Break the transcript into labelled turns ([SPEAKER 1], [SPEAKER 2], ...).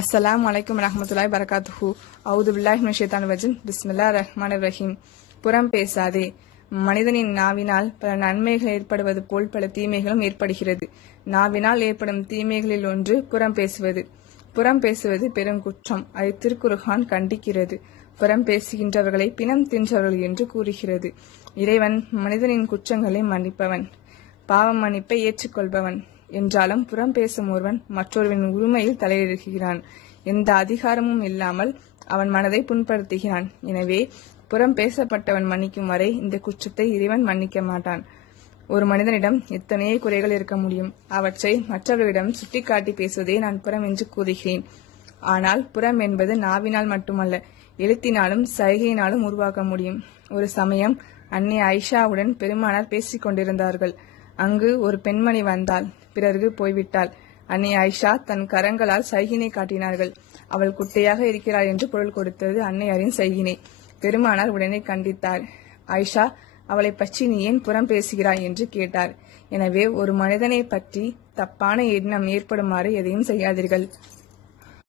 [SPEAKER 1] அஸ்லாம் வலைக்கம் ரஹமத்துல்லாய் பரகாத்துஹு அவுது பில்லாஹி மினஷ் ஷைத்தானிர் பிஸ்மில்லா பிஸ்மில்லாஹிர் ரஹீம் புறம் பேசாதே மனிதனின் நாவினால் பல நன்மைகள் ஏற்படுவது போல் பல தீமைகளும் ஏற்படுகிறது. நாவினால் ஏற்படும் தீமைகளில் ஒன்று புறம் பேசுவது. புறம் பேசுவது பெரும் குற்றம். அதை திருக்குருகான் கண்டிக்கிறது. புறம் பேசுகின்றவர்களை பிணம் தின்றவர்கள் என்று கூறுகிறது. இறைவன் மனிதனின் குற்றங்களை மன்னிப்பவன். பாவம் மன்னிப்பை ஏற்றுக்கொள்பவன். என்றாலும் புறம் பேசும் ஒருவன் மற்றொருவன் உரிமையில் தலையிடுகிறான். எந்த அதிகாரமும் இல்லாமல் அவன் மனதை புண்படுத்துகிறான். எனவே புறம் பேசப்பட்டவன் மன்னிக்கும் வரை இந்த குற்றத்தை இறைவன் மன்னிக்க மாட்டான். ஒரு மனிதனிடம் எத்தனையே குறைகள் இருக்க முடியும். அவற்றை மற்றவர்களிடம் சுட்டிக்காட்டி பேசுவதே நான் புறம் என்று கூறுகிறேன். ஆனால் புறம் என்பது நாவினால் மட்டுமல்ல எழுத்தினாலும் சைகையினாலும் உருவாக்க முடியும். ஒரு சமயம் அன்னை ஐஷாவுடன் பெருமானார் பேசிக் கொண்டிருந்தார்கள் அங்கு ஒரு பெண்மணி வந்தாள். பிறகு போய்விட்டாள். அன்னை ஐஷா தன் கரங்களால் சைகினை காட்டினார்கள். அவள் குட்டையாக இருக்கிறாள் என்று பொருள் கொடுத்தது அன்னையாரின் சைகினை. பெருமானார் உடனே கண்டித்தார். ஐஷா அவளை பற்றி நீ ஏன் புறம் பேசுகிறாய் என்று கேட்டார். எனவே ஒரு மனிதனை பற்றி தப்பான எண்ணம் ஏற்படுமாறு எதையும் செய்யாதீர்கள்.